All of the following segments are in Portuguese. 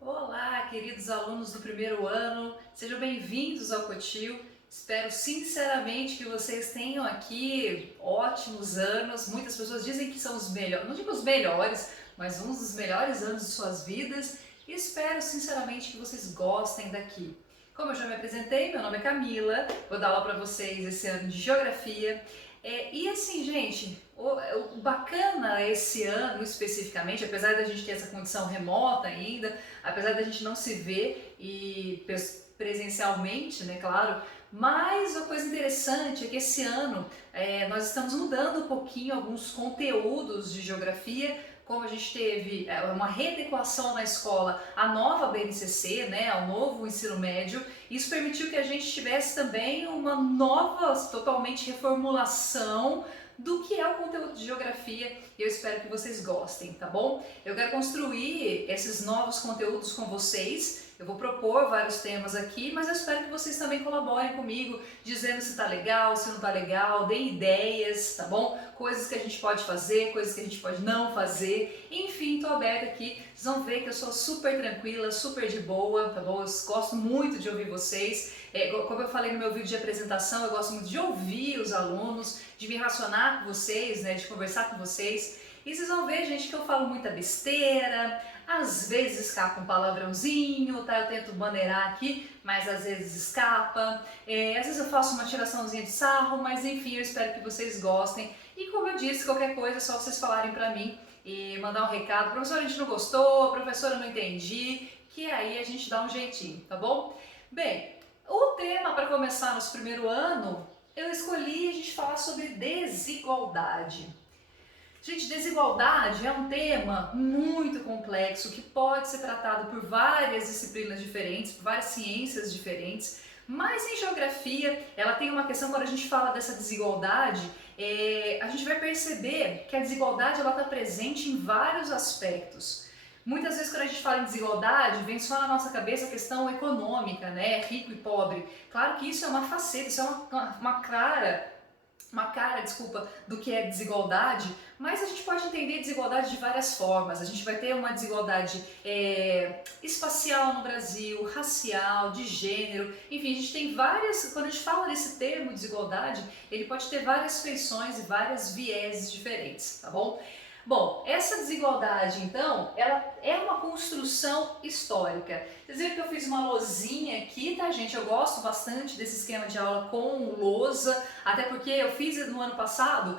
Olá, queridos alunos do primeiro ano, sejam bem-vindos ao Cotil. Espero sinceramente que vocês tenham aqui ótimos anos. Muitas pessoas dizem que são os melhores, não digo os melhores, mas uns dos melhores anos de suas vidas. E espero sinceramente que vocês gostem daqui. Como eu já me apresentei, meu nome é Camila, vou dar aula para vocês esse ano de Geografia. E assim, gente, o bacana esse ano especificamente, apesar da gente ter essa condição remota ainda, apesar da gente não se ver presencialmente, né, claro, mas a coisa interessante é que esse ano nós estamos mudando um pouquinho alguns conteúdos de geografia, como a gente teve uma readequação na escola à nova BNCC, né, ao novo ensino médio. Isso permitiu que a gente tivesse também uma nova, totalmente reformulação do que é o conteúdo de geografia, e eu espero que vocês gostem, tá bom? Eu quero construir esses novos conteúdos com vocês. Eu vou propor vários temas aqui, mas eu espero que vocês também colaborem comigo, dizendo se tá legal, se não tá legal, deem ideias, tá bom? Coisas que a gente pode fazer, coisas que a gente pode não fazer. Enfim, tô aberta aqui. Vocês vão ver que eu sou super tranquila, super de boa, tá bom? Eu gosto muito de ouvir vocês. Como eu falei no meu vídeo de apresentação, eu gosto muito de ouvir os alunos, de me relacionar com vocês, né, de conversar com vocês. E vocês vão ver, gente, que eu falo muita besteira, às vezes escapa um palavrãozinho, tá? Eu tento maneirar aqui, mas às vezes escapa. Às vezes eu faço uma tiraçãozinha de sarro, mas enfim, eu espero que vocês gostem. E como eu disse, qualquer coisa é só vocês falarem pra mim e mandar um recado. Professora, a gente não gostou, professora, eu não entendi, que aí a gente dá um jeitinho, tá bom? Bem, o tema para começar nosso primeiro ano, eu escolhi a gente falar sobre desigualdade. Gente, desigualdade é um tema muito complexo que pode ser tratado por várias disciplinas diferentes, por várias ciências diferentes, mas em geografia ela tem uma questão. Quando a gente fala dessa desigualdade, a gente vai perceber que a desigualdade está presente em vários aspectos. Muitas vezes quando a gente fala em desigualdade, vem só na nossa cabeça a questão econômica, né? Rico e pobre. Claro que isso é uma faceta, isso é uma cara, do que é desigualdade, mas a gente pode entender desigualdade de várias formas. A gente vai ter uma desigualdade espacial no Brasil, racial, de gênero, enfim, a gente tem várias. Quando a gente fala desse termo desigualdade, ele pode ter várias feições e várias vieses diferentes, tá bom? Bom, essa desigualdade, então, ela é uma construção histórica. Vocês viram que eu fiz uma lousinha aqui, tá, gente? Eu gosto bastante desse esquema de aula com lousa, até porque eu fiz no ano passado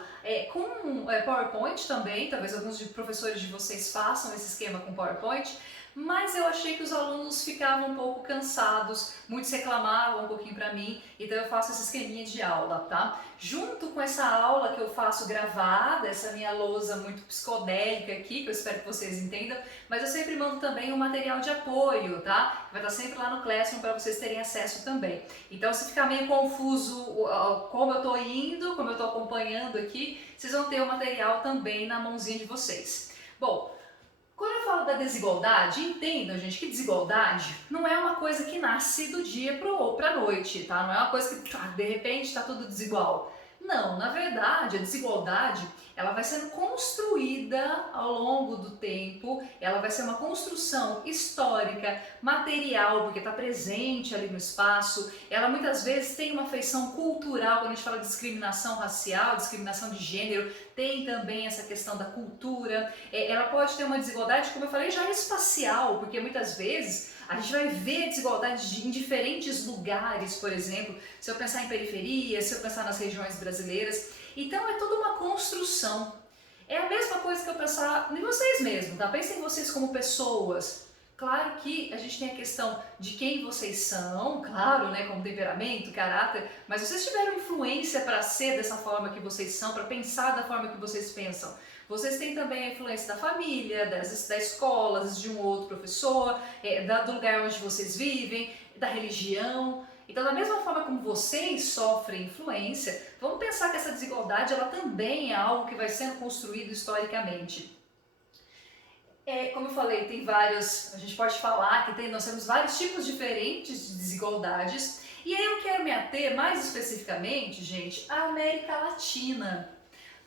com PowerPoint também. Talvez alguns professores de vocês façam esse esquema com PowerPoint, mas eu achei que os alunos ficavam um pouco cansados, muitos reclamavam um pouquinho para mim, então eu faço esse esqueminha de aula, tá? Junto com essa aula que eu faço gravada, essa minha lousa muito psicodélica aqui, que eu espero que vocês entendam, mas eu sempre mando também um material de apoio, tá? Vai estar sempre lá no Classroom para vocês terem acesso também. Então, se ficar meio confuso como eu tô indo, como eu tô acompanhando aqui, vocês vão ter o material também na mãozinha de vocês. Bom, quando eu falo da desigualdade, entendam, gente, que desigualdade não é uma coisa que nasce do dia para a noite, tá? Não é uma coisa que de repente está tudo desigual. Não, na verdade, a desigualdade ela vai sendo construída ao longo do tempo, ela vai ser uma construção histórica, material, porque está presente ali no espaço. Ela muitas vezes tem uma feição cultural. Quando a gente fala de discriminação racial, discriminação de gênero, tem também essa questão da cultura. Ela pode ter uma desigualdade, como eu falei, já espacial, porque muitas vezes a gente vai ver desigualdades em diferentes lugares, por exemplo, se eu pensar em periferia, se eu pensar nas regiões brasileiras. Então é toda uma construção. É a mesma coisa que eu pensar em vocês mesmos, tá? Pensem em vocês como pessoas. Claro que a gente tem a questão de quem vocês são, claro, né, como temperamento, caráter, mas vocês tiveram influência para ser dessa forma que vocês são, para pensar da forma que vocês pensam. Vocês têm também a influência da família, da escola, de um outro professor, do lugar onde vocês vivem, da religião. Então, da mesma forma como vocês sofrem influência, vamos pensar que essa desigualdade ela também é algo que vai sendo construído historicamente. Como eu falei, tem vários, a gente pode falar que nós temos vários tipos diferentes de desigualdades, e aí eu quero me ater mais especificamente, gente, à América Latina.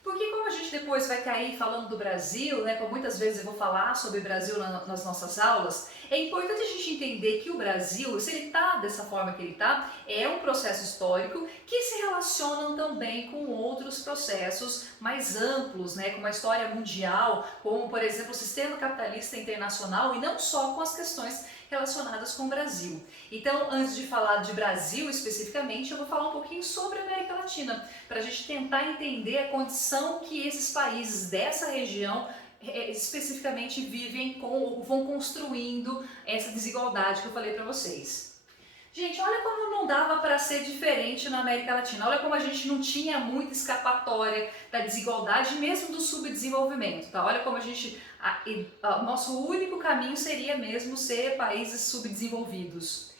Porque como a gente depois vai cair falando do Brasil, né, como muitas vezes eu vou falar sobre o Brasil nas nossas aulas, é importante a gente entender que o Brasil, se ele está dessa forma que ele está, é um processo histórico que se relacionam também com outros processos mais amplos, né, com uma história mundial, como por exemplo o sistema capitalista internacional e não só com as questões relacionadas com o Brasil. Então, antes de falar de Brasil especificamente, eu vou falar um pouquinho sobre a América Latina, para a gente tentar entender a condição que esses países dessa região especificamente vivem com ou vão construindo essa desigualdade que eu falei para vocês. Gente, olha como não dava para ser diferente na América Latina. Olha como a gente não tinha muita escapatória da desigualdade, mesmo do subdesenvolvimento. Tá? Olha como nosso único caminho seria mesmo ser países subdesenvolvidos.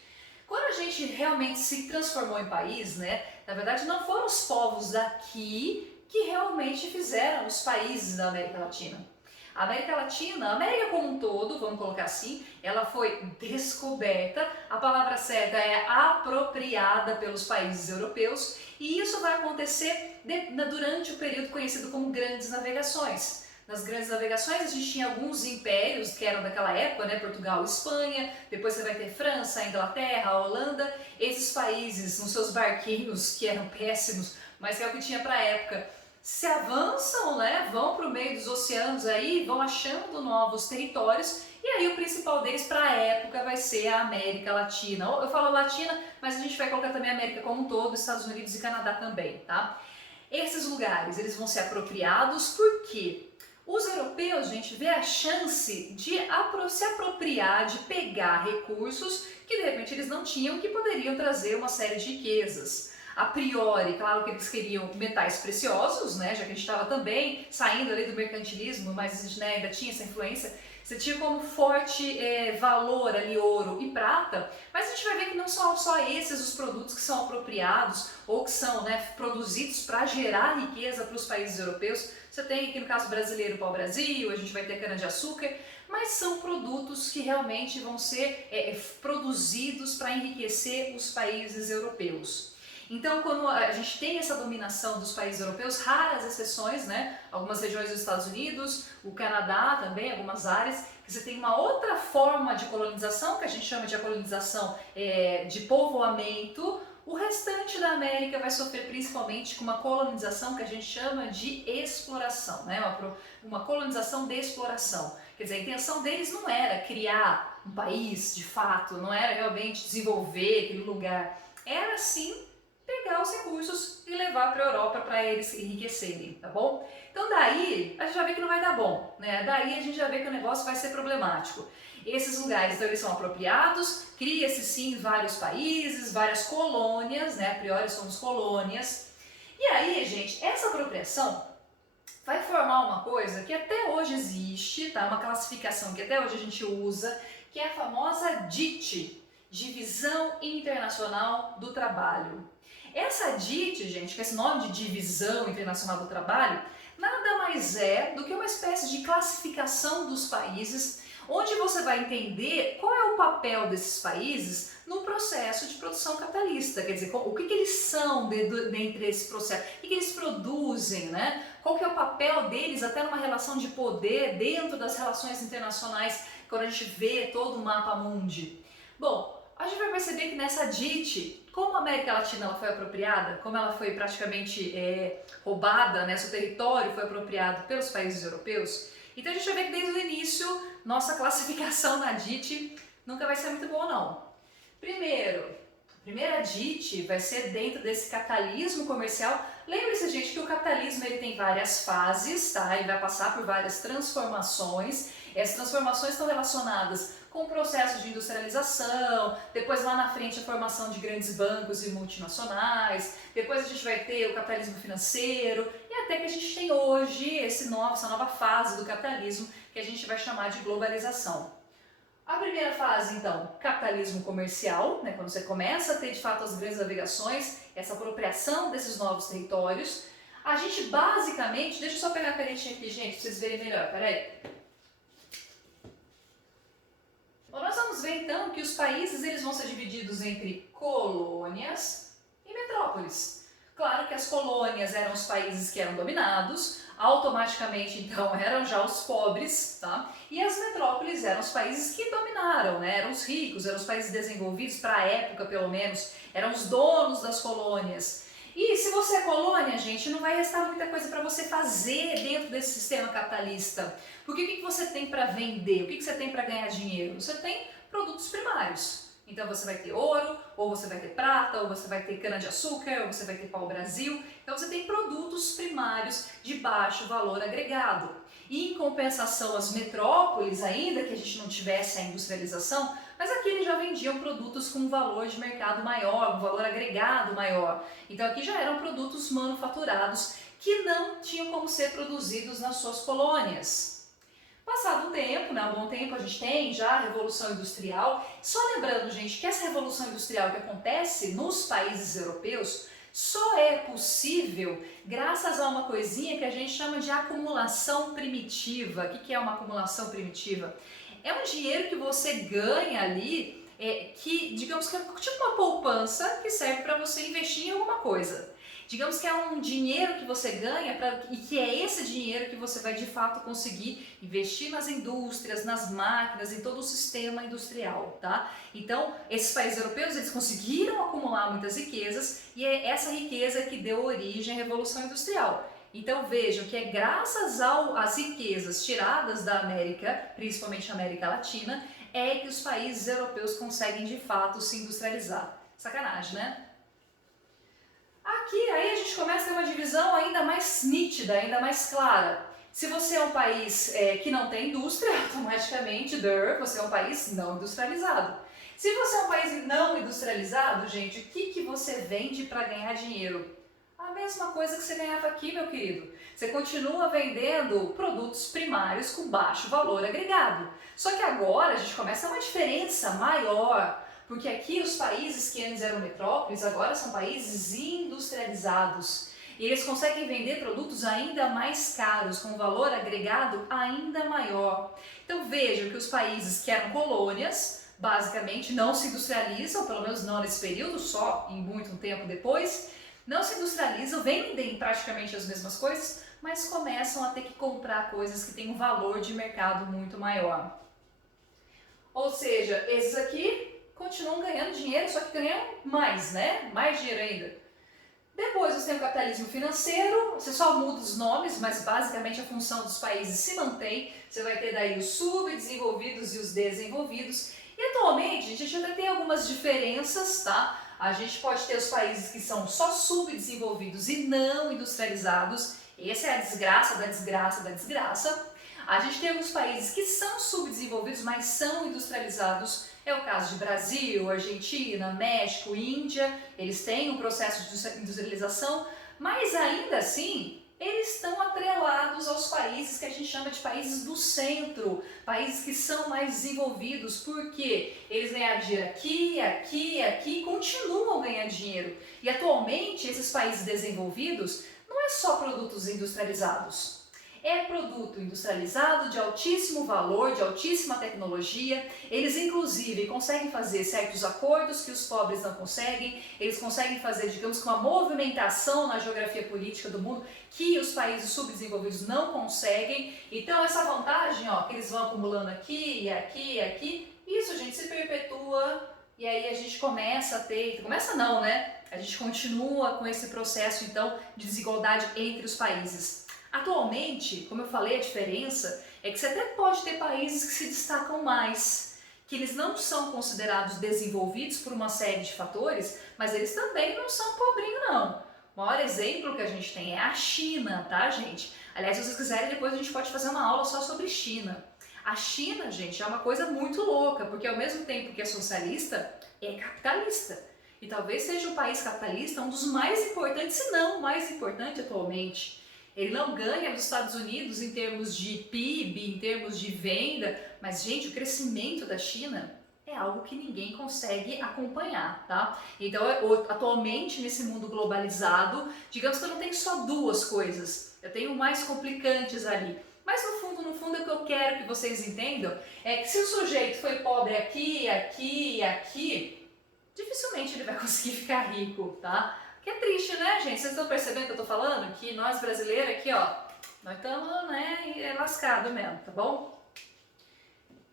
Quando a gente realmente se transformou em país, né, na verdade não foram os povos daqui que realmente fizeram os países da América Latina. A América Latina, a América como um todo, vamos colocar assim, ela foi descoberta, a palavra certa é apropriada pelos países europeus, e isso vai acontecer durante o período conhecido como Grandes Navegações. Nas grandes navegações a gente tinha alguns impérios que eram daquela época, né, Portugal e Espanha, depois você vai ter França, Inglaterra, Holanda, esses países nos seus barquinhos que eram péssimos, mas que é o que tinha para a época, se avançam, né, vão para o meio dos oceanos aí, vão achando novos territórios, e aí o principal deles para a época vai ser a América Latina. Eu falo Latina, mas a gente vai colocar também a América como um todo, Estados Unidos e Canadá também, tá? Esses lugares, eles vão ser apropriados porque os europeus, gente, vê a chance de se apropriar, de pegar recursos que de repente eles não tinham, que poderiam trazer uma série de riquezas. A priori, claro que eles queriam metais preciosos, né, já que a gente estava também saindo ali do mercantilismo, mas né, ainda tinha essa influência. Você tinha como forte valor ali ouro e prata, mas a gente vai ver que não são só esses os produtos que são apropriados ou que são produzidos para gerar riqueza para os países europeus. Você tem aqui no caso brasileiro o pau-brasil, a gente vai ter cana-de-açúcar, mas são produtos que realmente vão ser produzidos para enriquecer os países europeus. Então, quando a gente tem essa dominação dos países europeus, raras exceções, né? Algumas regiões dos Estados Unidos, o Canadá também, algumas áreas, que você tem uma outra forma de colonização, que a gente chama de colonização de povoamento. O restante da América vai sofrer principalmente com uma colonização que a gente chama de exploração, né? Uma colonização de exploração. Quer dizer, a intenção deles não era criar um país de fato, não era realmente desenvolver aquele lugar, era sim pegar os recursos e levar para a Europa para eles enriquecerem, tá bom? Então daí a gente já vê que não vai dar bom, né? Daí a gente já vê que o negócio vai ser problemático. Esses lugares, então, eles são apropriados, cria-se sim vários países, várias colônias, né? A priori somos colônias. E aí, gente, essa apropriação vai formar uma coisa que até hoje existe, tá? Uma classificação que até hoje a gente usa, que é a famosa DIT, Divisão Internacional do Trabalho. Essa DIT, gente, que é esse nome de Divisão Internacional do Trabalho, nada mais é do que uma espécie de classificação dos países, onde você vai entender qual é o papel desses países no processo de produção capitalista, quer dizer, o que eles são dentro desse processo, o que eles produzem, né? Qual que é o papel deles até numa relação de poder dentro das relações internacionais, quando a gente vê todo o mapa mundi. Bom, a gente vai perceber que nessa DIT, como a América Latina ela foi apropriada, como ela foi praticamente roubada, né, seu território foi apropriado pelos países europeus, então a gente vai ver que desde o início, nossa classificação na DIT nunca vai ser muito boa não. Primeiro, a primeira DIT vai ser dentro desse capitalismo comercial. Lembre-se, gente, que o capitalismo ele tem várias fases, tá? Ele vai passar por várias transformações. Essas transformações estão relacionadas com o processo de industrialização, depois lá na frente a formação de grandes bancos e multinacionais, depois a gente vai ter o capitalismo financeiro e até que a gente tem hoje essa nova fase do capitalismo que a gente vai chamar de globalização. A primeira fase, então, capitalismo comercial, né, quando você começa a ter de fato as grandes navegações, essa apropriação desses novos territórios. A gente basicamente, deixa eu só pegar a canetinha aqui, gente, para vocês verem melhor, peraí. ver então que os países eles vão ser divididos entre colônias e metrópoles. Claro que as colônias eram os países que eram dominados, automaticamente então eram já os pobres, tá? E as metrópoles eram os países que dominaram, né? Eram os ricos, eram os países desenvolvidos para a época pelo menos, eram os donos das colônias. E se você é colônia, gente, não vai restar muita coisa para você fazer dentro desse sistema capitalista. Porque o que você tem para vender? O que você tem para ganhar dinheiro? Você tem produtos primários. Então você vai ter ouro, ou você vai ter prata, ou você vai ter cana-de-açúcar, ou você vai ter pau-brasil. Então você tem produtos primários de baixo valor agregado. E em compensação as metrópoles, ainda que a gente não tivesse a industrialização, mas aqui eles já vendiam produtos com um valor de mercado maior, um valor agregado maior. Então aqui já eram produtos manufaturados que não tinham como ser produzidos nas suas colônias. Passado um tempo, né, um bom tempo, a gente tem já a Revolução Industrial. Só lembrando, gente, que essa Revolução Industrial que acontece nos países europeus só é possível graças a uma coisinha que a gente chama de acumulação primitiva. O que é uma acumulação primitiva? É um dinheiro que você ganha ali, que digamos que é tipo uma poupança que serve para você investir em alguma coisa. Digamos que é um dinheiro que você ganha e que é esse dinheiro que você vai de fato conseguir investir nas indústrias, nas máquinas, em todo o sistema industrial, tá? Então, esses países europeus, eles conseguiram acumular muitas riquezas e é essa riqueza que deu origem à Revolução Industrial. Então vejam que é graças às riquezas tiradas da América, principalmente a América Latina, é que os países europeus conseguem de fato se industrializar. Sacanagem, né? Aqui aí a gente começa a ter uma divisão ainda mais nítida, ainda mais clara. Se você é um país que não tem indústria, automaticamente, você é um país não industrializado. Se você é um país não industrializado, gente, o que você vende para ganhar dinheiro? A mesma coisa que você ganhava aqui, meu querido. Você continua vendendo produtos primários com baixo valor agregado. Só que agora a gente começa uma diferença maior. Porque aqui os países que antes eram metrópoles agora são países industrializados. E eles conseguem vender produtos ainda mais caros, com valor agregado ainda maior. Então vejam que os países que eram colônias, basicamente não se industrializam, pelo menos não nesse período, só em muito tempo depois, não se industrializam, vendem praticamente as mesmas coisas, mas começam a ter que comprar coisas que têm um valor de mercado muito maior. Ou seja, esses aqui continuam ganhando dinheiro, só que ganham mais, né? Mais dinheiro ainda. Depois você tem o capitalismo financeiro, você só muda os nomes, mas basicamente a função dos países se mantém. Você vai ter daí os subdesenvolvidos e os desenvolvidos. E atualmente a gente ainda tem algumas diferenças, tá? A gente pode ter os países que são só subdesenvolvidos e não industrializados. Essa é a desgraça da desgraça da desgraça. A gente tem alguns países que são subdesenvolvidos, mas são industrializados. É o caso de Brasil, Argentina, México, Índia. Eles têm um processo de industrialização, mas ainda assim eles estão atrelados aos países que a gente chama de países do centro, países que são mais desenvolvidos, porque eles ganham dinheiro aqui, aqui, aqui, continuam ganhando dinheiro. E atualmente esses países desenvolvidos não é só produtos industrializados. É produto industrializado de altíssimo valor, de altíssima tecnologia. Eles inclusive conseguem fazer certos acordos que os pobres não conseguem. Eles conseguem fazer, digamos, uma movimentação na geografia política do mundo que os países subdesenvolvidos não conseguem. Então essa vantagem, ó, que eles vão acumulando aqui e aqui e aqui, isso, gente, se perpetua e aí a gente começa a ter, começa não, né? A gente continua com esse processo então de desigualdade entre os países. Atualmente, como eu falei, a diferença é que você até pode ter países que se destacam mais, que eles não são considerados desenvolvidos por uma série de fatores, mas eles também não são pobrinho não. O maior exemplo que a gente tem é a China, tá, gente? Aliás, se vocês quiserem, depois a gente pode fazer uma aula só sobre China. A China, gente, é uma coisa muito louca, porque ao mesmo tempo que é socialista, é capitalista. E talvez seja o país capitalista um dos mais importantes, se não o mais importante atualmente. Ele não ganha dos Estados Unidos em termos de PIB, em termos de venda, mas, gente, o crescimento da China é algo que ninguém consegue acompanhar, tá? Então, atualmente, nesse mundo globalizado, digamos que eu não tenho só duas coisas, eu tenho mais complicantes ali. Mas, no fundo, o que eu quero que vocês entendam é que se o sujeito foi pobre aqui, aqui e aqui, dificilmente ele vai conseguir ficar rico, tá? Que é triste, né, gente? Vocês estão percebendo o que eu tô falando? Que nós brasileiros aqui, ó, nós estamos, né, lascados mesmo, tá bom?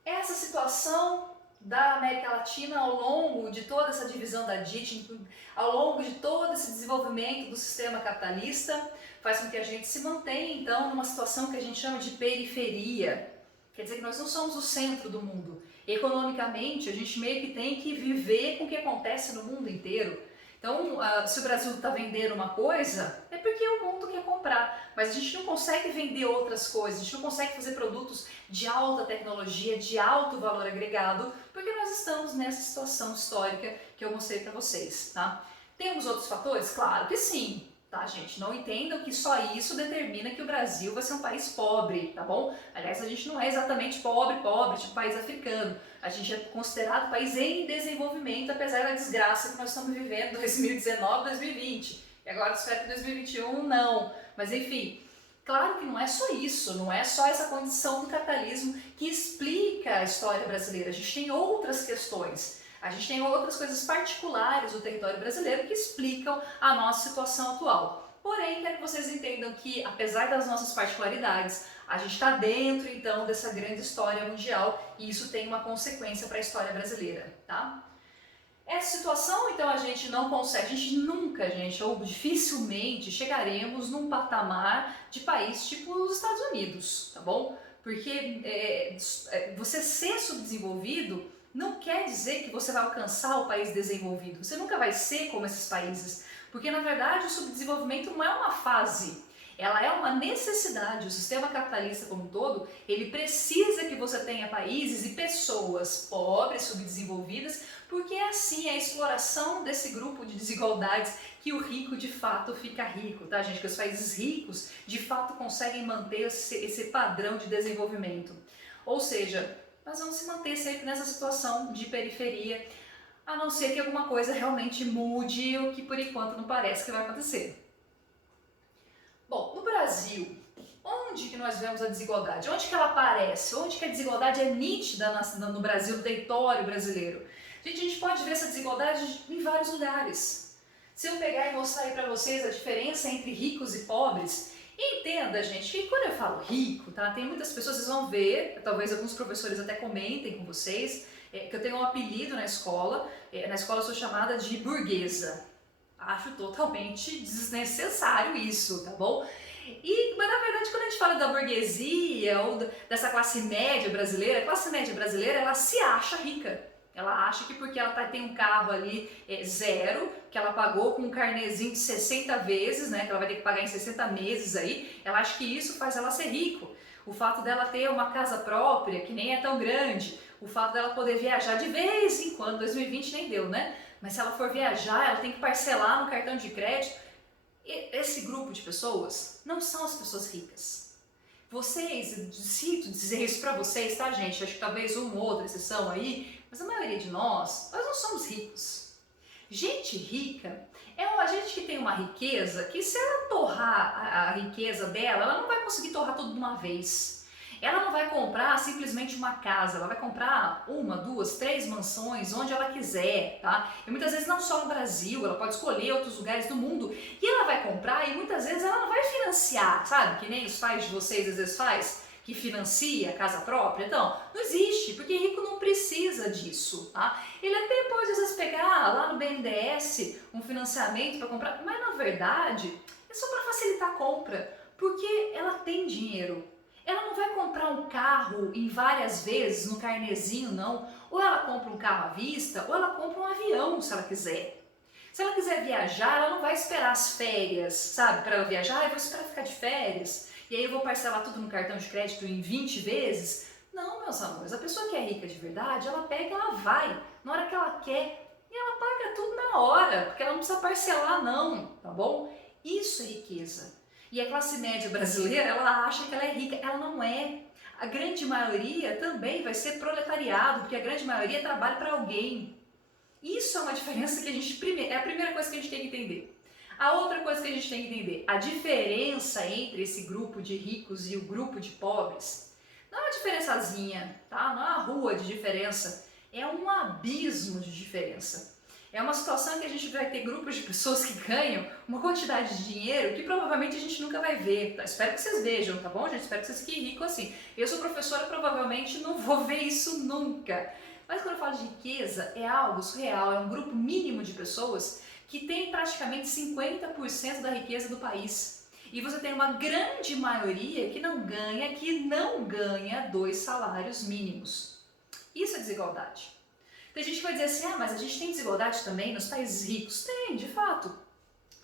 Essa situação da América Latina ao longo de toda essa divisão da DIT, ao longo de todo esse desenvolvimento do sistema capitalista, faz com que a gente se mantenha, então, numa situação que a gente chama de periferia. Quer dizer que nós não somos o centro do mundo. Economicamente, a gente meio que tem que viver com o que acontece no mundo inteiro. Então, se o Brasil está vendendo uma coisa, é porque o mundo quer comprar. Mas a gente não consegue vender outras coisas, a gente não consegue fazer produtos de alta tecnologia, de alto valor agregado, porque nós estamos nessa situação histórica que eu mostrei para vocês, tá? Temos outros fatores? Claro que sim. Tá, gente? Não entendam que só isso determina que o Brasil vai ser um país pobre, tá bom? Aliás, a gente não é exatamente pobre, tipo país africano. A gente é considerado país em desenvolvimento, apesar da desgraça que nós estamos vivendo em 2019, 2020. E agora espero que 2021 não. Mas enfim, claro que não é só isso, não é só essa condição do capitalismo que explica a história brasileira. A gente tem outras questões. A gente tem outras coisas particulares do território brasileiro que explicam a nossa situação atual. Porém, quero que vocês entendam que, apesar das nossas particularidades, a gente está dentro, então, dessa grande história mundial e isso tem uma consequência para a história brasileira, tá? Essa situação, então, a gente não consegue, a gente nunca, gente, ou dificilmente chegaremos num patamar de país tipo os Estados Unidos, tá bom? Porque você ser subdesenvolvido não quer dizer que você vai alcançar o país desenvolvido. Você nunca vai ser como esses países, porque na verdade o subdesenvolvimento não é uma fase, ela é uma necessidade. O sistema capitalista como um todo, ele precisa que você tenha países e pessoas pobres, subdesenvolvidas, porque é assim a exploração desse grupo de desigualdades que o rico de fato fica rico, tá, gente? Que os países ricos de fato conseguem manter esse padrão de desenvolvimento. Ou seja, nós vamos se manter sempre nessa situação de periferia, a não ser que alguma coisa realmente mude, o que por enquanto não parece que vai acontecer. Bom, no Brasil, onde que nós vemos a desigualdade? Onde que ela aparece? Onde que a desigualdade é nítida no Brasil, no território brasileiro? Gente, a gente pode ver essa desigualdade em vários lugares. Se eu pegar e mostrar aí para vocês a diferença entre ricos e pobres, entenda, gente, que quando eu falo rico, tá, tem muitas pessoas, vocês vão ver, talvez alguns professores até comentem com vocês, que eu tenho um apelido na escola eu sou chamada de burguesa. Acho totalmente desnecessário isso, tá bom? Mas na verdade, quando a gente fala da burguesia ou dessa classe média brasileira, a classe média brasileira, ela se acha rica. Ela acha que porque ela tem um carro ali zero, que ela pagou com um carnezinho de 60 vezes, né, que ela vai ter que pagar em 60 meses aí, ela acha que isso faz ela ser rico. O fato dela ter uma casa própria, que nem é tão grande, o fato dela poder viajar de vez em quando, 2020 nem deu, né? Mas se ela for viajar, ela tem que parcelar no cartão de crédito. E esse grupo de pessoas não são as pessoas ricas. Vocês, sinto dizer isso pra vocês, tá, gente? Acho que talvez uma ou outra exceção aí, mas a maioria de nós não somos ricos. Gente rica é uma gente que tem uma riqueza que, se ela torrar a riqueza dela, ela não vai conseguir torrar tudo de uma vez. Ela não vai comprar simplesmente uma casa, ela vai comprar uma, duas, três mansões onde ela quiser, tá? E muitas vezes não só no Brasil, ela pode escolher outros lugares do mundo e ela vai comprar e muitas vezes ela não vai financiar, sabe? Que nem os pais de vocês às vezes faz, que financia a casa própria. Então, não existe, porque rico não precisa disso, tá? Ele até pode às vezes pegar lá no BNDES um financiamento para comprar, mas na verdade é só para facilitar a compra, porque ela tem dinheiro. Ela não vai comprar um carro em várias vezes no carnezinho, não. Ou ela compra um carro à vista, ou ela compra um avião, se ela quiser. Se ela quiser viajar, ela não vai esperar as férias, sabe? Para ela viajar, eu vou esperar ficar de férias, e aí eu vou parcelar tudo no cartão de crédito em 20 vezes. Não, meus amores, a pessoa que é rica de verdade, ela pega e ela vai, na hora que ela quer, e ela paga tudo na hora, porque ela não precisa parcelar não, tá bom? Isso é riqueza. E a classe média brasileira, ela acha que ela é rica, ela não é. A grande maioria também vai ser proletariado, porque a grande maioria trabalha para alguém. Isso é uma diferença que é a primeira coisa que a gente tem que entender. A outra coisa que a gente tem que entender, a diferença entre esse grupo de ricos e o grupo de pobres, Não é uma diferençazinha, tá? Não é uma rua de diferença, é um abismo de diferença. É uma situação que a gente vai ter grupos de pessoas que ganham uma quantidade de dinheiro que provavelmente a gente nunca vai ver, tá? Espero que vocês vejam, tá bom, gente? Espero que vocês fiquem ricos assim. Eu sou professora, provavelmente não vou ver isso nunca. Mas quando eu falo de riqueza, é algo surreal, é um grupo mínimo de pessoas que tem praticamente 50% da riqueza do país. E você tem uma grande maioria que não ganha 2 salários mínimos. Isso é desigualdade. Tem gente que vai dizer assim, mas a gente tem desigualdade também nos países ricos. Tem, de fato.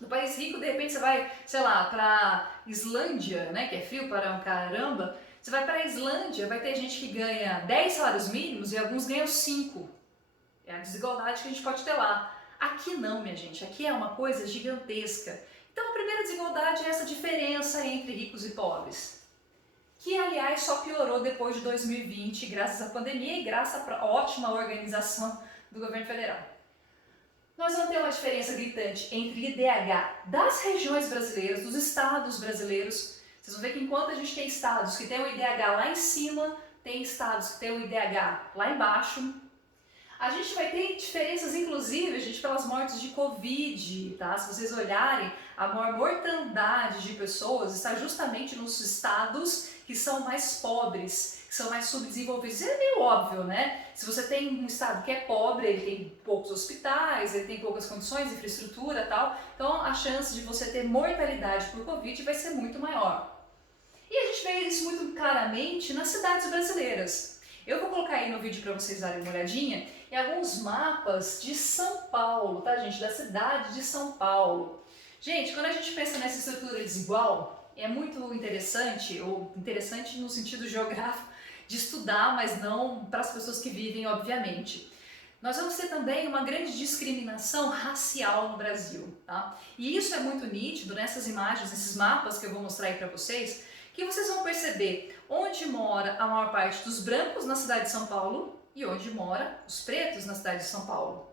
No país rico, de repente, você vai, sei lá, para Islândia, né, que é frio para um caramba, você vai para a Islândia, vai ter gente que ganha 10 salários mínimos e alguns ganham 5. É a desigualdade que a gente pode ter lá. Aqui não, minha gente, aqui é uma coisa gigantesca. Então, a primeira desigualdade é essa diferença entre ricos e pobres, que aliás só piorou depois de 2020, graças à pandemia e graças à ótima organização do governo federal. Nós vamos ter uma diferença gritante entre IDH das regiões brasileiras, dos estados brasileiros. Vocês vão ver que enquanto a gente tem estados que tem o IDH lá em cima, tem estados que tem o IDH lá embaixo, a gente vai ter diferenças, inclusive, gente, pelas mortes de Covid, tá? Se vocês olharem, a maior mortandade de pessoas está justamente nos estados que são mais pobres, que são mais subdesenvolvidos. E é meio óbvio, né? Se você tem um estado que é pobre, ele tem poucos hospitais, ele tem poucas condições, infraestrutura e tal, então a chance de você ter mortalidade por Covid vai ser muito maior. E a gente vê isso muito claramente nas cidades brasileiras. Eu vou colocar aí no vídeo para vocês darem uma olhadinha em alguns mapas de São Paulo, tá, gente? Da cidade de São Paulo. Gente, quando a gente pensa nessa estrutura desigual, é muito interessante, ou interessante no sentido geográfico, de estudar, mas não para as pessoas que vivem, obviamente. Nós vamos ter também uma grande discriminação racial no Brasil, tá? E isso é muito nítido nessas imagens, nesses mapas que eu vou mostrar aí para vocês, que vocês vão perceber onde mora a maior parte dos brancos na cidade de São Paulo e onde mora os pretos na cidade de São Paulo.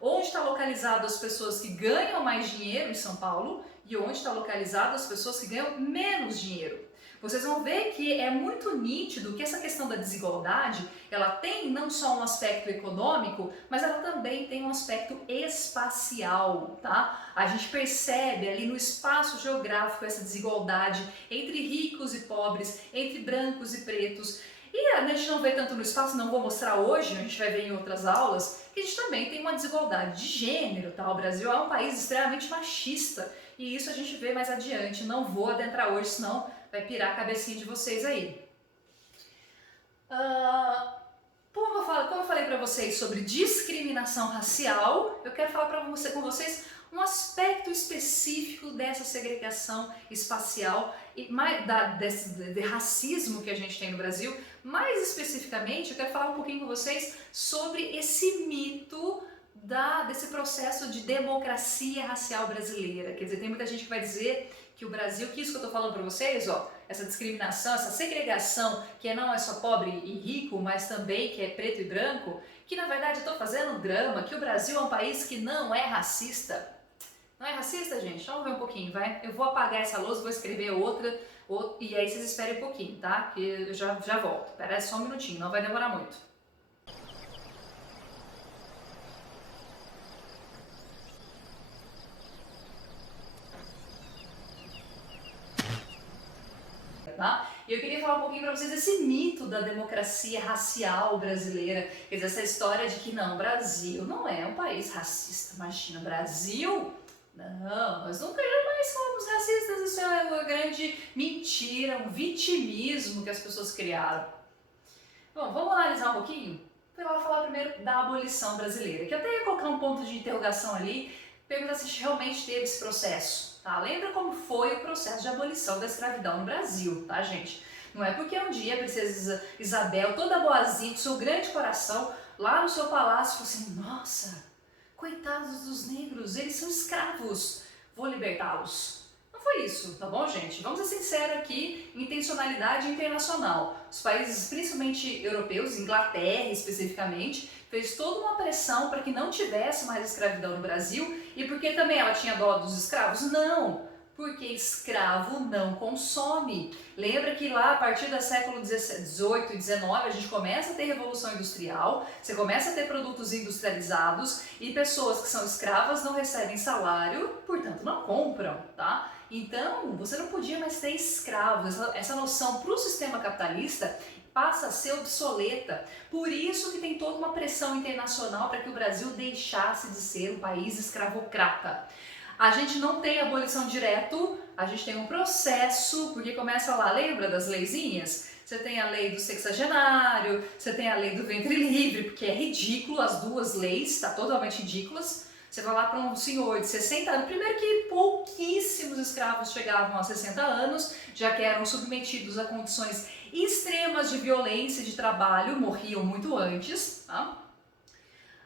Onde está localizado as pessoas que ganham mais dinheiro em São Paulo e onde está localizado as pessoas que ganham menos dinheiro. Vocês vão ver que é muito nítido que essa questão da desigualdade, ela tem não só um aspecto econômico, mas ela também tem um aspecto espacial, tá? A gente percebe ali no espaço geográfico essa desigualdade entre ricos e pobres, entre brancos e pretos. E a gente não vê tanto no espaço, não vou mostrar hoje, a gente vai ver em outras aulas, que a gente também tem uma desigualdade de gênero, tá? O Brasil é um país extremamente machista e isso a gente vê mais adiante, não vou adentrar hoje, senão vai pirar a cabecinha de vocês aí. Como eu falei para vocês sobre discriminação racial, eu quero falar com vocês um aspecto específico dessa segregação espacial e desse racismo que a gente tem no Brasil. Mais especificamente, eu quero falar um pouquinho com vocês sobre esse mito desse processo de democracia racial brasileira. Quer dizer, tem muita gente que vai dizer que o Brasil, que isso que eu estou falando para vocês, ó, essa discriminação, essa segregação, que não é só pobre e rico, mas também que é preto e branco, que na verdade eu estou fazendo drama, que o Brasil é um país que não é racista. Não é racista, gente? Vamos ver um pouquinho, vai? Eu vou apagar essa lousa, vou escrever outra, e aí vocês esperem um pouquinho, tá? Que eu já volto. Espera só um minutinho, não vai demorar muito. Tá? E eu queria falar um pouquinho para vocês desse mito da democracia racial brasileira, quer dizer, essa história de que não, o Brasil não é um país racista. Imagina, Brasil? Não, nós nunca jamais fomos racistas, isso é uma grande mentira, um vitimismo que as pessoas criaram. Bom, vamos analisar um pouquinho? Vou falar primeiro da abolição brasileira, que eu até ia colocar um ponto de interrogação ali, perguntar se realmente teve esse processo. Tá? Lembra como foi o processo de abolição da escravidão no Brasil, tá, gente? Não é porque um dia a princesa Isabel, toda boazinha, com seu grande coração, lá no seu palácio, falou assim, nossa, coitados dos negros, eles são escravos, vou libertá-los. Não foi isso, tá bom, gente? Vamos ser sinceros aqui, intencionalidade internacional. Os países, principalmente europeus, Inglaterra especificamente, fez toda uma pressão para que não tivesse mais escravidão no Brasil e porque também ela tinha dó dos escravos? Não, Porque escravo não consome. Lembra que lá a partir do século XVIII e XIX a gente começa a ter revolução industrial, você começa a ter produtos industrializados e pessoas que são escravas não recebem salário, portanto não compram, tá? Então você não podia mais ter escravos. Essa noção para o sistema capitalista passa a ser obsoleta. Por isso que tem toda uma pressão internacional para que o Brasil deixasse de ser um país escravocrata. A gente não tem abolição direto, a gente tem um processo, porque começa lá, lembra das leizinhas? Você tem a lei do sexagenário, você tem a lei do ventre livre, porque é ridículo, as duas leis, tá totalmente ridículas. Você vai lá para um senhor de 60 anos, primeiro que pouquíssimos escravos chegavam a 60 anos, já que eram submetidos a condições extremas de violência de trabalho, morriam muito antes, tá?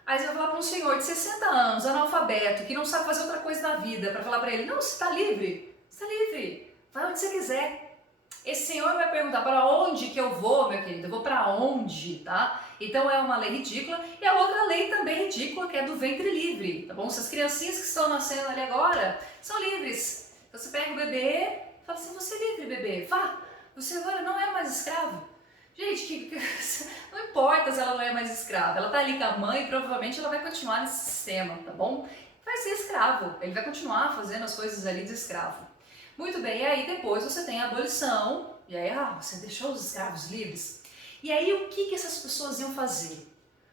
Aí você vai falar para um senhor de 60 anos, analfabeto, que não sabe fazer outra coisa na vida, para falar para ele, não, você está livre, vai onde você quiser. Esse senhor vai perguntar, para onde que eu vou, meu querido? Eu vou para onde, tá? Então é uma lei ridícula. E a outra lei também ridícula, que é do ventre livre, tá bom? Essas criancinhas que estão nascendo ali agora são livres. Então você pega o bebê e fala assim, você é livre, bebê, vá, você agora não é mais escravo. Gente, não importa se ela não é mais escrava, ela tá ali com a mãe e provavelmente ela vai continuar nesse sistema, tá bom? Vai ser escravo, ele vai continuar fazendo as coisas ali de escravo. Muito bem, e aí depois você tem a abolição, e aí você deixou os escravos livres. E aí o que essas pessoas iam fazer?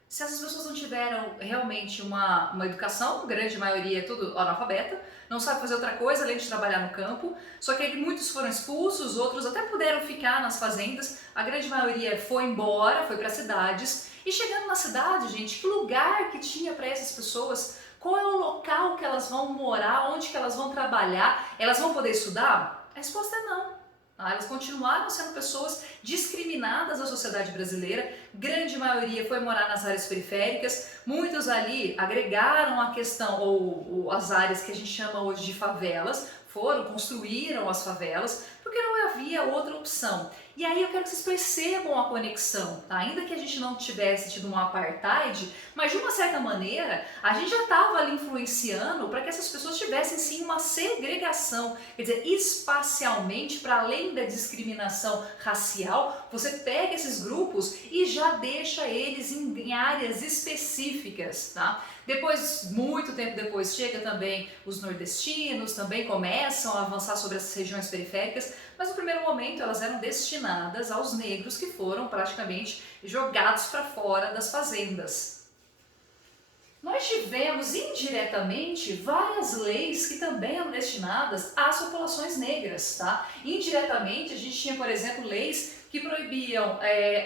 Se essas pessoas não tiveram realmente uma educação, grande maioria é tudo analfabeta, não sabe fazer outra coisa além de trabalhar no campo, só que aí muitos foram expulsos, outros até puderam ficar nas fazendas, a grande maioria foi embora, foi para cidades, e chegando na cidade, gente, que lugar que tinha para essas pessoas? Qual é o local que elas vão morar, onde que elas vão trabalhar? Elas vão poder estudar? A resposta é não. Elas continuaram sendo pessoas discriminadas da sociedade brasileira, grande maioria foi morar nas áreas periféricas, muitos ali agregaram a questão, ou as áreas que a gente chama hoje de favelas, construíram as favelas, porque não havia outra opção. E aí eu quero que vocês percebam a conexão, tá? Ainda que a gente não tivesse tido um apartheid, mas de uma certa maneira a gente já estava ali influenciando para que essas pessoas tivessem sim uma segregação, quer dizer, espacialmente, para além da discriminação racial, você pega esses grupos e já deixa eles em áreas específicas, tá? Depois, muito tempo depois, chega também os nordestinos, também começam a avançar sobre essas regiões periféricas, mas no primeiro momento elas eram destinadas aos negros que foram praticamente jogados para fora das fazendas. Nós tivemos indiretamente várias leis que também eram destinadas às populações negras, tá? Indiretamente a gente tinha, por exemplo, leis que proibiam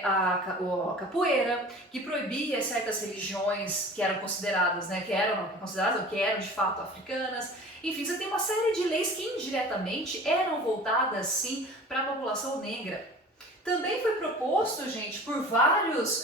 a capoeira, que proibia certas religiões que eram consideradas, né, que eram de fato africanas. Enfim, você tem uma série de leis que indiretamente eram voltadas sim para a população negra. Também foi proposto, gente, por vários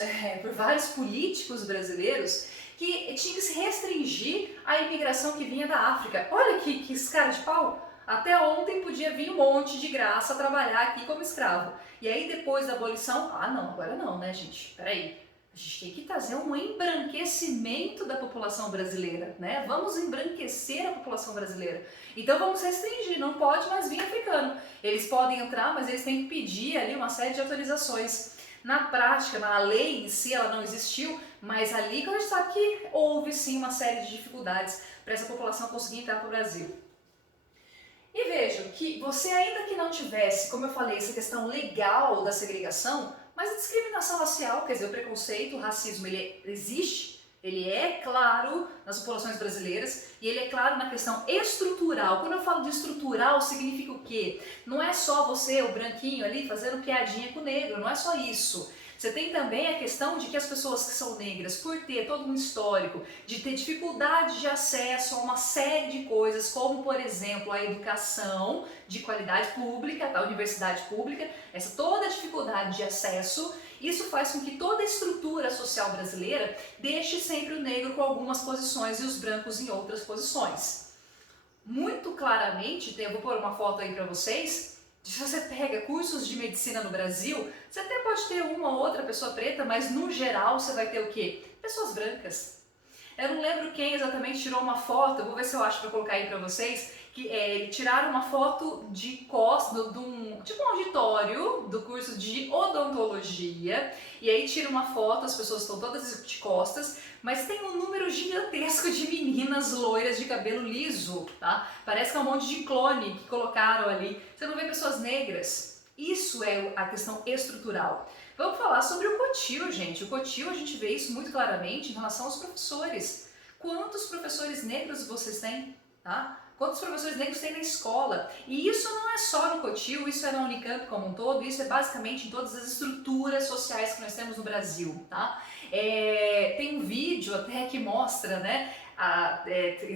políticos brasileiros que tinha que se restringir à imigração que vinha da África. Olha que cara de pau! Até ontem podia vir um monte de graça trabalhar aqui como escravo. E aí depois da abolição, não, agora não, né, gente? Peraí, a gente tem que trazer um embranquecimento da população brasileira, né? Vamos embranquecer a população brasileira. Então vamos restringir, não pode mais vir africano. Eles podem entrar, mas eles têm que pedir ali uma série de autorizações. Na prática, na lei em si, ela não existiu, mas ali que a gente sabe que houve sim uma série de dificuldades para essa população conseguir entrar para o Brasil. E vejam que você, ainda que não tivesse, como eu falei, essa questão legal da segregação, mas a discriminação racial, quer dizer, o preconceito, o racismo, ele existe, ele é claro nas populações brasileiras e ele é claro na questão estrutural. Quando eu falo de estrutural, significa o quê? Não é só você, o branquinho ali, fazendo piadinha com o negro, não é só isso. Você tem também a questão de que as pessoas que são negras, por ter todo um histórico de ter dificuldade de acesso a uma série de coisas, como por exemplo a educação de qualidade pública, a universidade pública, essa toda a dificuldade de acesso, isso faz com que toda a estrutura social brasileira deixe sempre o negro com algumas posições e os brancos em outras posições. Muito claramente, eu vou pôr uma foto aí para vocês. Se você pega cursos de medicina no Brasil, você até pode ter uma ou outra pessoa preta, mas no geral você vai ter o quê? Pessoas brancas. Eu não lembro quem exatamente tirou uma foto, eu vou ver se eu acho para colocar aí para vocês, tiraram uma foto de costas, tipo um auditório do curso de odontologia, e aí tira uma foto, as pessoas estão todas de costas, mas tem um número gigantesco de meninas loiras de cabelo liso, tá? Parece que é um monte de clone que colocaram ali. Você não vê pessoas negras. Isso é a questão estrutural. Vamos falar sobre o COTIL, gente. O COTIL, a gente vê isso muito claramente em relação aos professores. Quantos professores negros vocês têm? Tá? Quantos professores negros tem na escola? E isso não é só no COTIL, isso é na Unicamp como um todo, isso é basicamente em todas as estruturas sociais que nós temos no Brasil, tá? Tem um vídeo até que mostra, né,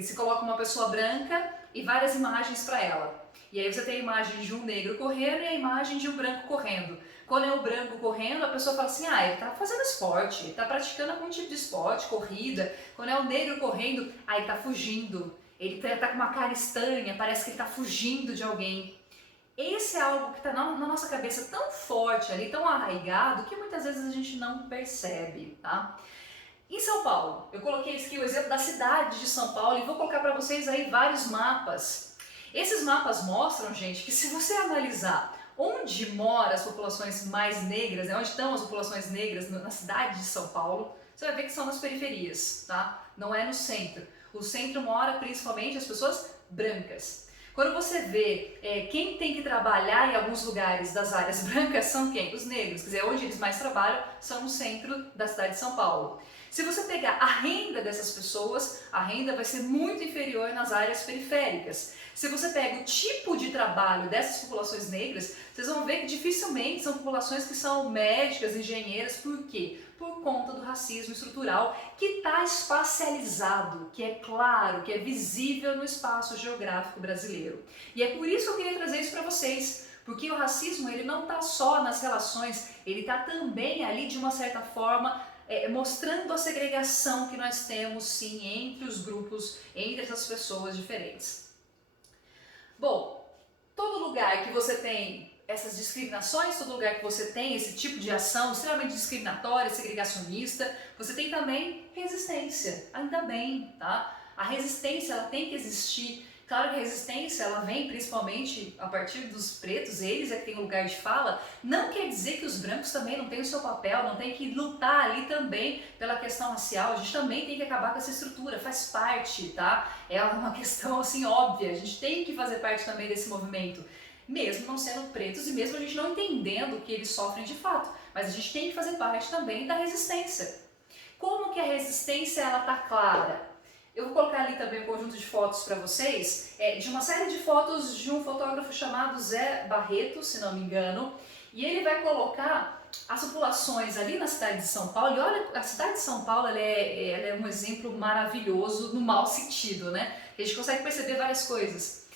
se coloca uma pessoa branca e várias imagens para ela. E aí você tem a imagem de um negro correndo e a imagem de um branco correndo. Quando é o branco correndo, a pessoa fala assim, ele tá fazendo esporte, ele tá praticando algum tipo de esporte, corrida. Quando é o negro correndo, ele tá fugindo. Ele tá com uma cara estranha, parece que ele tá fugindo de alguém. Esse é algo que está na nossa cabeça tão forte ali, tão arraigado, que muitas vezes a gente não percebe, tá? Em São Paulo, eu coloquei aqui o exemplo da cidade de São Paulo e vou colocar para vocês aí vários mapas. Esses mapas mostram, gente, que se você analisar onde moram as populações mais negras, onde estão as populações negras na cidade de São Paulo, você vai ver que são nas periferias, tá? Não é no centro. O centro mora principalmente as pessoas brancas. Quando você vê quem tem que trabalhar em alguns lugares das áreas brancas são quem? Os negros, quer dizer, onde eles mais trabalham são no centro da cidade de São Paulo. Se você pegar a renda dessas pessoas, a renda vai ser muito inferior nas áreas periféricas. Se você pega o tipo de trabalho dessas populações negras, vocês vão ver que dificilmente são populações que são médicas, engenheiras, por quê? Por conta do racismo estrutural que está espacializado, que é claro, que é visível no espaço geográfico brasileiro. E é por isso que eu queria trazer isso para vocês, porque o racismo ele não está só nas relações, ele está também ali de uma certa forma mostrando a segregação que nós temos sim entre os grupos, entre essas pessoas diferentes. Bom, todo lugar que você tem essas discriminações, todo lugar que você tem esse tipo de ação extremamente discriminatória, segregacionista, você tem também resistência, ainda bem, tá? A resistência ela tem que existir. Claro que a resistência ela vem principalmente a partir dos pretos, eles é que tem um lugar de fala, não quer dizer que os brancos também não têm o seu papel, não tem que lutar ali também pela questão racial, a gente também tem que acabar com essa estrutura, faz parte, tá? É uma questão assim óbvia, a gente tem que fazer parte também desse movimento, mesmo não sendo pretos e mesmo a gente não entendendo o que eles sofrem de fato, mas a gente tem que fazer parte também da resistência. Como que a resistência ela tá clara? Eu vou colocar ali também um conjunto de fotos para vocês, de uma série de fotos de um fotógrafo chamado Zé Barreto, se não me engano, e ele vai colocar as populações ali na cidade de São Paulo, e olha, a cidade de São Paulo ela é um exemplo maravilhoso no mau sentido, né? A gente consegue perceber várias coisas.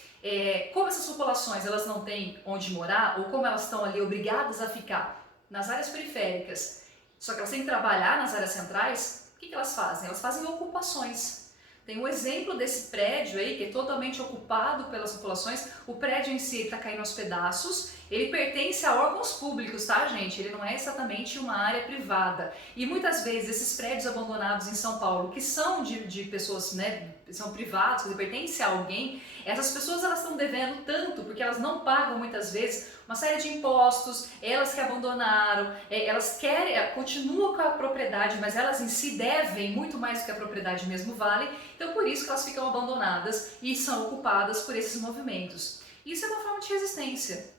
Como essas populações elas não têm onde morar, ou como elas estão ali obrigadas a ficar nas áreas periféricas, só que elas têm que trabalhar nas áreas centrais, o que elas fazem? Elas fazem ocupações. Tem um exemplo desse prédio aí que é totalmente ocupado pelas populações. O prédio em si está caindo aos pedaços. Ele pertence a órgãos públicos, tá, gente? Ele não é exatamente uma área privada. E muitas vezes esses prédios abandonados em São Paulo, que são de pessoas, né, são privados, que pertencem a alguém, essas pessoas elas estão devendo tanto porque elas não pagam muitas vezes uma série de impostos, elas que abandonaram, elas querem, continuam com a propriedade, mas elas em si devem muito mais do que a propriedade mesmo vale, então por isso que elas ficam abandonadas e são ocupadas por esses movimentos. Isso é uma forma de resistência.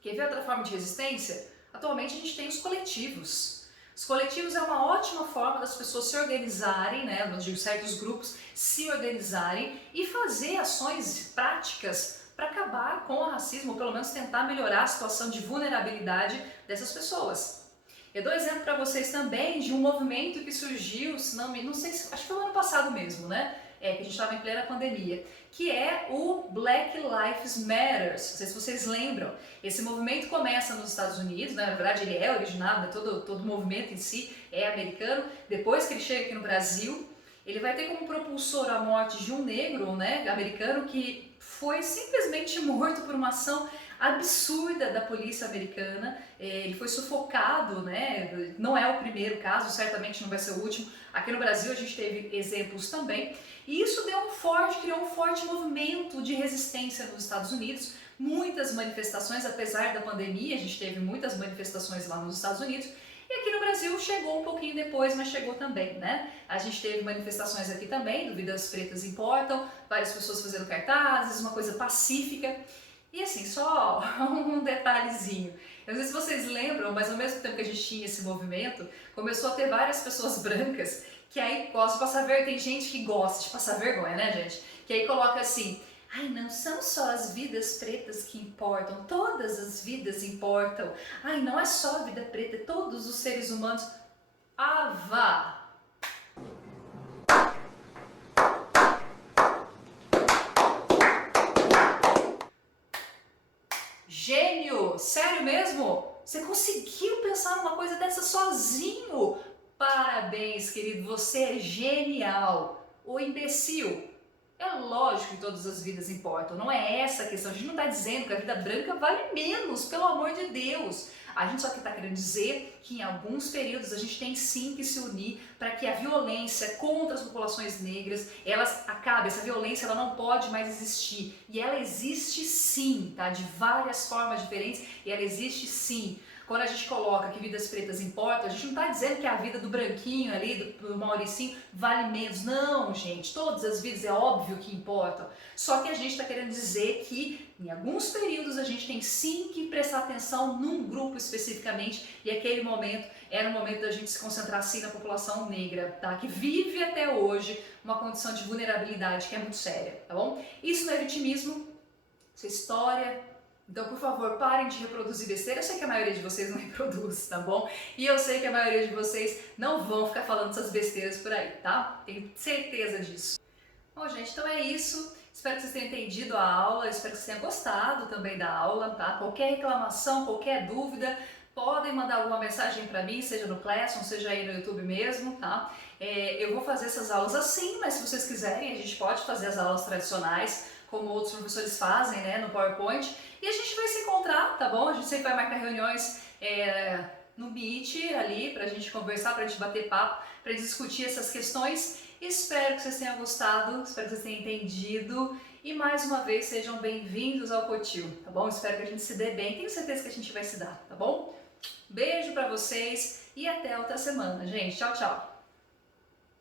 Quer ver outra forma de resistência? Atualmente a gente tem os coletivos. Os coletivos é uma ótima forma das pessoas se organizarem, né, de certos grupos se organizarem e fazer ações práticas para acabar com o racismo, ou pelo menos tentar melhorar a situação de vulnerabilidade dessas pessoas. Eu dou exemplo para vocês também de um movimento que surgiu, não sei, acho que foi no ano passado mesmo, né? Que a gente estava em plena pandemia, que é o Black Lives Matter. Não sei se vocês lembram. Esse movimento começa nos Estados Unidos, né? Na verdade ele é originado, né? todo o movimento em si é americano. Depois que ele chega aqui no Brasil, ele vai ter como propulsor a morte de um negro, né, americano, que foi simplesmente morto por uma ação absurda da polícia americana. Ele foi sufocado, né? Não é o primeiro caso, certamente não vai ser o último. Aqui no Brasil a gente teve exemplos também. E isso criou um forte movimento de resistência nos Estados Unidos. Muitas manifestações, apesar da pandemia, a gente teve muitas manifestações lá nos Estados Unidos. E aqui no Brasil chegou um pouquinho depois, mas chegou também, né? A gente teve manifestações aqui também, do Vidas Pretas Importam, várias pessoas fazendo cartazes, uma coisa pacífica. E assim, só um detalhezinho. Eu não sei se vocês lembram, mas ao mesmo tempo que a gente tinha esse movimento, começou a ter várias pessoas brancas que aí gostam de passar vergonha. Tem gente que gosta de passar vergonha, né, gente? Que aí coloca assim: ai, não são só as vidas pretas que importam, todas as vidas importam. Ai, não é só a vida preta, é todos os seres humanos. Ah, vá! Gênio! Sério mesmo? Você conseguiu pensar numa coisa dessa sozinho? Parabéns, querido, você é genial! Ô imbecil! É lógico que todas as vidas importam, não é essa a questão. A gente não está dizendo que a vida branca vale menos, pelo amor de Deus. A gente só está querendo dizer que em alguns períodos a gente tem sim que se unir para que a violência contra as populações negras, elas acabe, essa violência ela não pode mais existir. E ela existe sim, tá? De várias formas diferentes, e ela existe sim. Quando a gente coloca que vidas pretas importam, a gente não está dizendo que a vida do branquinho ali, do Mauricinho, vale menos. Não, gente, todas as vidas é óbvio que importam. Só que a gente está querendo dizer que em alguns períodos a gente tem sim que prestar atenção num grupo especificamente, e aquele momento era o momento da gente se concentrar sim na população negra, tá? Que vive até hoje uma condição de vulnerabilidade que é muito séria, tá bom? Isso não é vitimismo, isso é história. Então, por favor, parem de reproduzir besteira. Eu sei que a maioria de vocês não reproduz, tá bom? E eu sei que a maioria de vocês não vão ficar falando essas besteiras por aí, tá? Tenho certeza disso. Bom, gente, então é isso. Espero que vocês tenham entendido a aula, espero que vocês tenham gostado também da aula, tá? Qualquer reclamação, qualquer dúvida, podem mandar alguma mensagem para mim, seja no Classroom, seja aí no YouTube mesmo, tá? Eu vou fazer essas aulas assim, mas se vocês quiserem, a gente pode fazer as aulas tradicionais, como outros professores fazem, né, no PowerPoint, e a gente vai se encontrar, tá bom? A gente sempre vai marcar reuniões no Meet ali, pra gente conversar, pra gente bater papo, pra discutir essas questões. Espero que vocês tenham gostado, espero que vocês tenham entendido, e mais uma vez sejam bem-vindos ao Cotil, tá bom? Espero que a gente se dê bem, tenho certeza que a gente vai se dar, tá bom? Beijo pra vocês e até outra semana, gente. Tchau, tchau!